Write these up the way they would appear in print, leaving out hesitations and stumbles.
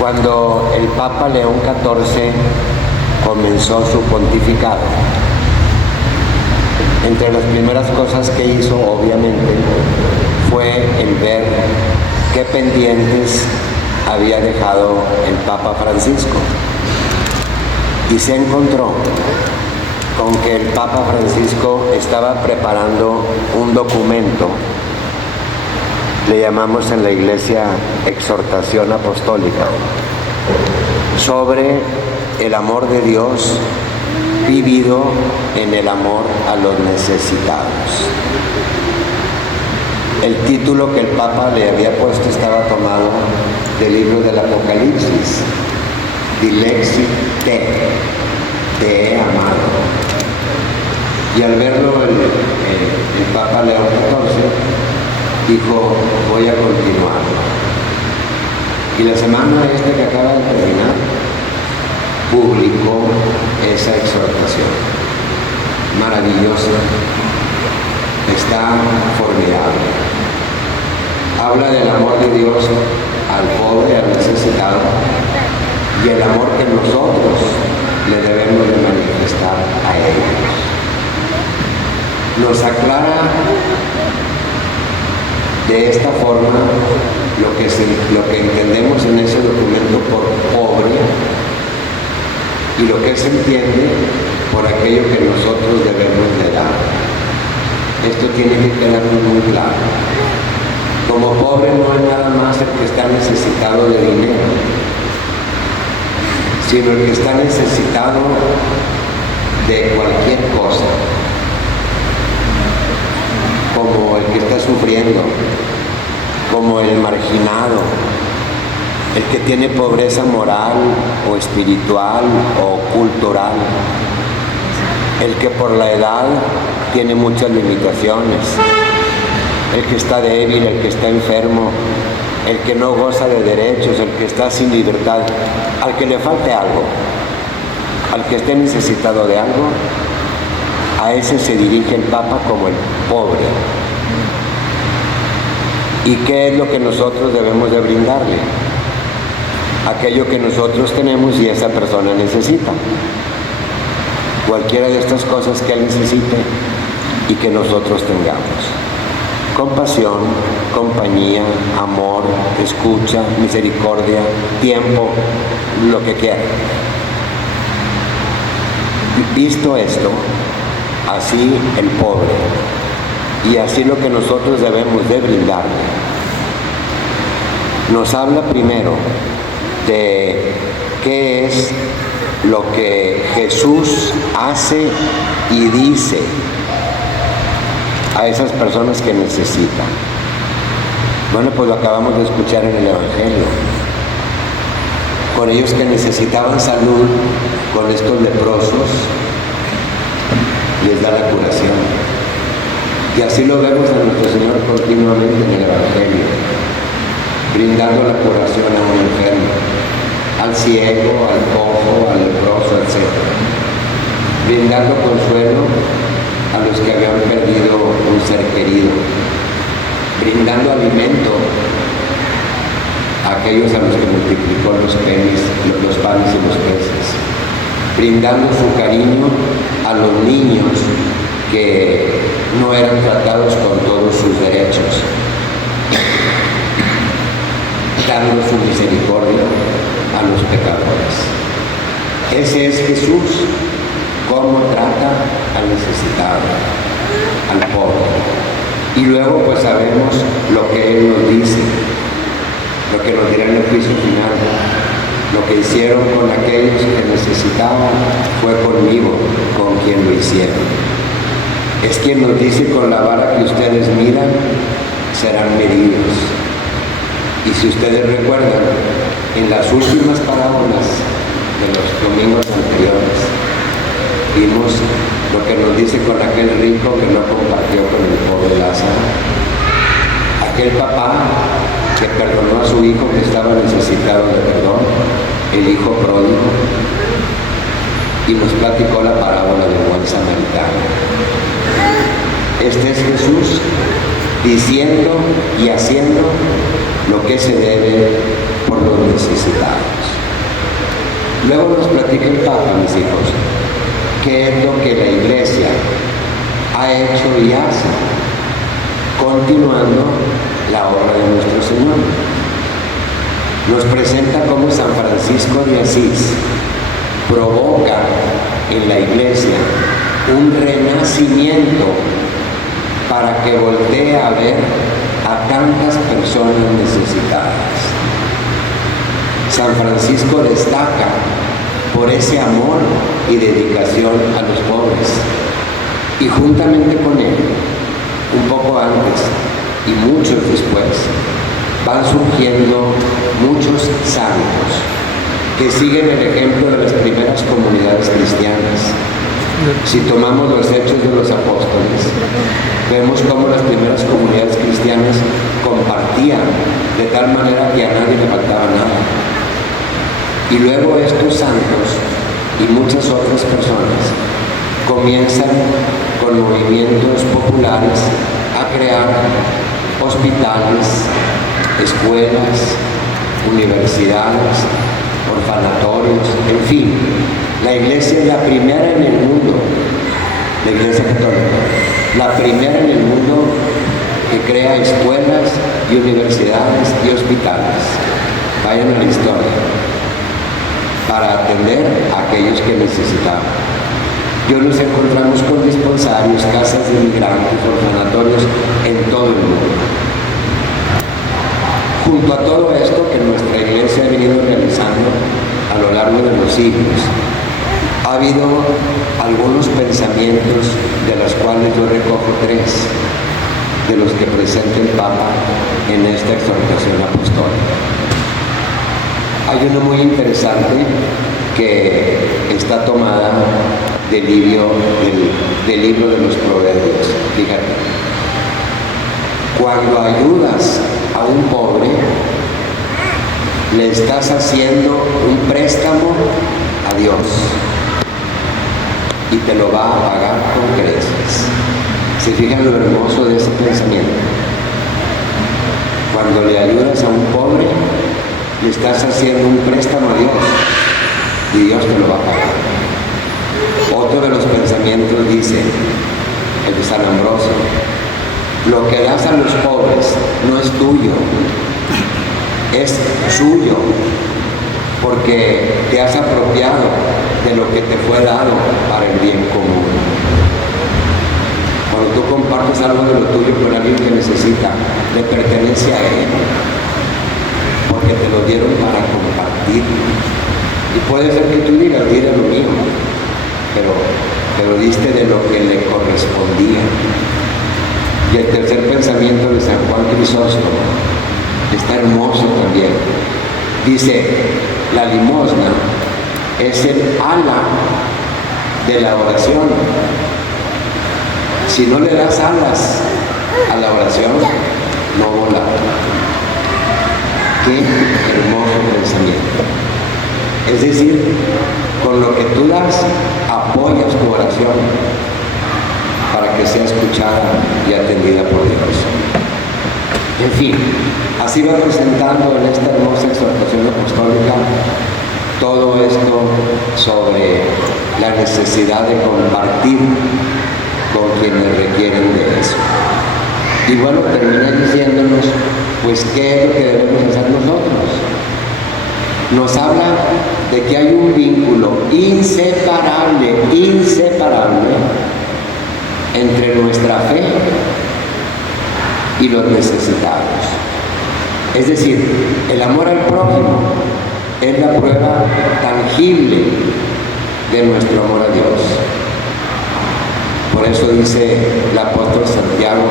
Cuando el Papa León XIV comenzó su pontificado, entre las primeras cosas que hizo, obviamente, fue el ver qué pendientes había dejado el Papa Francisco. Y se encontró con que el Papa Francisco estaba preparando un documento, le llamamos en la Iglesia exhortación apostólica, sobre el amor de Dios vivido en el amor a los necesitados. El título que el Papa le había puesto estaba tomado del libro del Apocalipsis, Dilexit te he amado. Y al verlo el Papa León XIV dijo, voy a continuar. Y la semana que acaba de terminar, publicó esa exhortación. Maravillosa. Está formidable. Habla del amor de Dios al pobre, al necesitado, y el amor que nosotros le debemos de manifestar a ellos. Nos aclara de esta forma lo que entendemos en ese documento por pobre y lo que se entiende por aquello que nosotros debemos de dar. Esto tiene que quedar muy claro. Como pobre no es nada más el que está necesitado de dinero, sino el que está necesitado de cualquier cosa, como el que está sufriendo, como el marginado, el que tiene pobreza moral o espiritual o cultural, el que por la edad tiene muchas limitaciones, el que está débil, el que está enfermo, el que no goza de derechos, el que está sin libertad, al que le falte algo, al que esté necesitado de algo, a ese se dirige el Papa como el pobre. ¿Y qué es lo que nosotros debemos de brindarle? Aquello que nosotros tenemos y esa persona necesita. Cualquiera de estas cosas que él necesite y que nosotros tengamos. Compasión, compañía, amor, escucha, misericordia, tiempo, lo que quiera. Visto esto, así el pobre, y así lo que nosotros debemos de brindarle. Nos habla primero de qué es lo que Jesús hace y dice a esas personas que necesitan. Bueno, pues lo acabamos de escuchar en el Evangelio. Con ellos que necesitaban salud, con estos leprosos, les da la curación. Y así lo vemos a nuestro Señor continuamente en el Evangelio, brindando la curación a un enfermo, al ciego, al cojo, al leproso, etc. Brindando consuelo a los que habían perdido un ser querido, brindando alimento a aquellos a los que multiplicó los panes y los peces, brindando su cariño a los niños que no eran tratados con todos sus derechos, dando su misericordia a los pecadores. Ese es Jesús, cómo trata al necesitado, al pobre. Y luego pues sabemos lo que Él nos dice, lo que nos dirá en el juicio final. Lo que hicieron con aquellos que necesitaban fue conmigo, con quien lo hicieron. Es quien nos dice, con la vara que ustedes miran, serán medidos. Y si ustedes recuerdan, en las últimas parábolas de los domingos anteriores, vimos lo que nos dice con aquel rico que no compartió con el pobre Lázaro, aquel papá que perdonó a su hijo que estaba necesitado de perdón, el hijo pródigo, y nos platicó la parábola del buen samaritano. Este es Jesús diciendo y haciendo lo que se debe por los necesitados. Luego nos platica el Papa, mis hijos, qué es lo que la Iglesia ha hecho y hace, continuando la obra de nuestro Señor. Nos presenta cómo San Francisco de Asís provoca en la Iglesia un renacimiento para que voltee a ver a tantas personas necesitadas. San Francisco destaca por ese amor y dedicación a los pobres. Y juntamente con él, un poco antes y muchos después, van surgiendo muchos santos que siguen el ejemplo de las primeras comunidades cristianas. Si tomamos los Hechos de los Apóstoles, vemos cómo las primeras comunidades cristianas compartían de tal manera que a nadie le faltaba nada. Y luego estos santos y muchas otras personas comienzan con movimientos populares a crear hospitales, escuelas, universidades, orfanatorios, en fin. La Iglesia es la primera en el mundo, la Iglesia Católica, la primera en el mundo que crea escuelas y universidades y hospitales. Vayan a la historia, para atender a aquellos que necesitaban. Y hoy nos encontramos con dispensarios, casas de migrantes, orfanatorios en todo el mundo. Junto a todo esto que nuestra Iglesia ha venido realizando a lo largo de los siglos, ha habido algunos pensamientos de los cuales yo recojo tres de los que presenta el Papa en esta exhortación apostólica. Hay uno muy interesante que está tomada del libro de los Proverbios. Fíjate, cuando ayudas a un pobre, le estás haciendo un préstamo a Dios y te lo va a pagar con creces. ¿Se fijan lo hermoso de ese pensamiento? Cuando le ayudas a un pobre, le estás haciendo un préstamo a Dios y Dios te lo va a pagar. Otro de los pensamientos dice, el de San Ambrosio, lo que das a los pobres no es tuyo, es suyo, porque te has apropiado de lo que te fue dado para el bien común. Cuando tú compartes algo de lo tuyo con alguien que necesita, le pertenece a él, porque te lo dieron para compartir. Y puede ser que tú digas, di de lo mío, pero diste de lo que le correspondía. Y el tercer pensamiento de San Juan Crisóstomo está hermoso también. Dice, la limosna es el ala de la oración. Si no le das alas a la oración, no vola. Qué hermoso pensamiento. Es decir, con lo que tú das, apoyas tu oración para que sea escuchada y atendida por Dios. En fin, así va presentando en esta hermosa exhortación apostólica todo esto sobre la necesidad de compartir con quienes requieren de eso. Y bueno, termina diciéndonos, pues, ¿qué es lo que debemos hacer nosotros? Nos habla de que hay un vínculo inseparable entre nuestra fe y los necesitados. Es decir, el amor al prójimo es la prueba tangible de nuestro amor a Dios. Por eso dice el apóstol Santiago,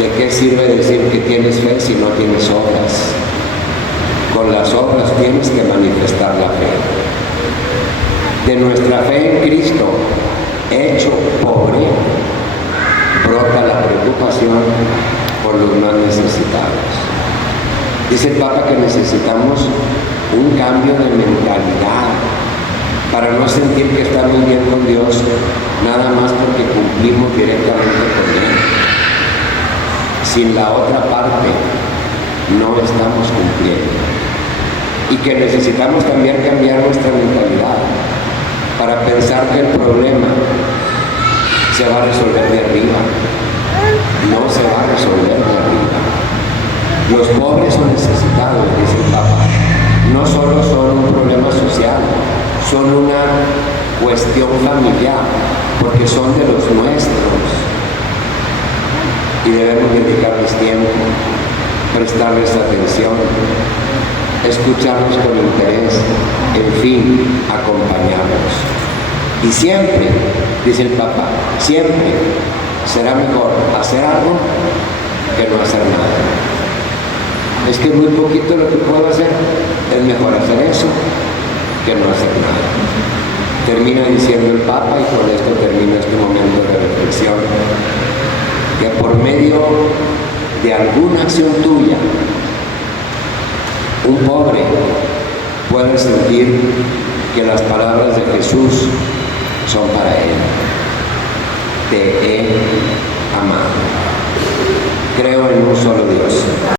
¿de qué sirve decir que tienes fe si no tienes obras? Con las obras tienes que manifestar la fe. De nuestra fe en Cristo, hecho pobre, brota la preocupación por los más necesitados. Dice el Papa que necesitamos un cambio de mentalidad para no sentir que estamos bien con Dios nada más porque cumplimos directamente con Él. Sin la otra parte no estamos cumpliendo. y que necesitamos también cambiar nuestra mentalidad para pensar que el problema se va a resolver de arriba. No se va a resolver de arriba. Los pobres o necesitados, dice el Papa, no solo son un problema social, son una cuestión familiar, porque son de los nuestros y debemos dedicarles tiempo, prestarles atención, escucharlos con interés, en fin, acompañarlos. Y siempre, dice el Papa, siempre será mejor hacer algo que no hacer nada. Es que es muy poquito lo que puedo hacer, es mejor hacer eso que no hacer nada. Termina diciendo el Papa, y con esto termino este momento de reflexión, que por medio de alguna acción tuya, un pobre puede sentir que las palabras de Jesús son para él. Te he amado. Creo en un solo Dios.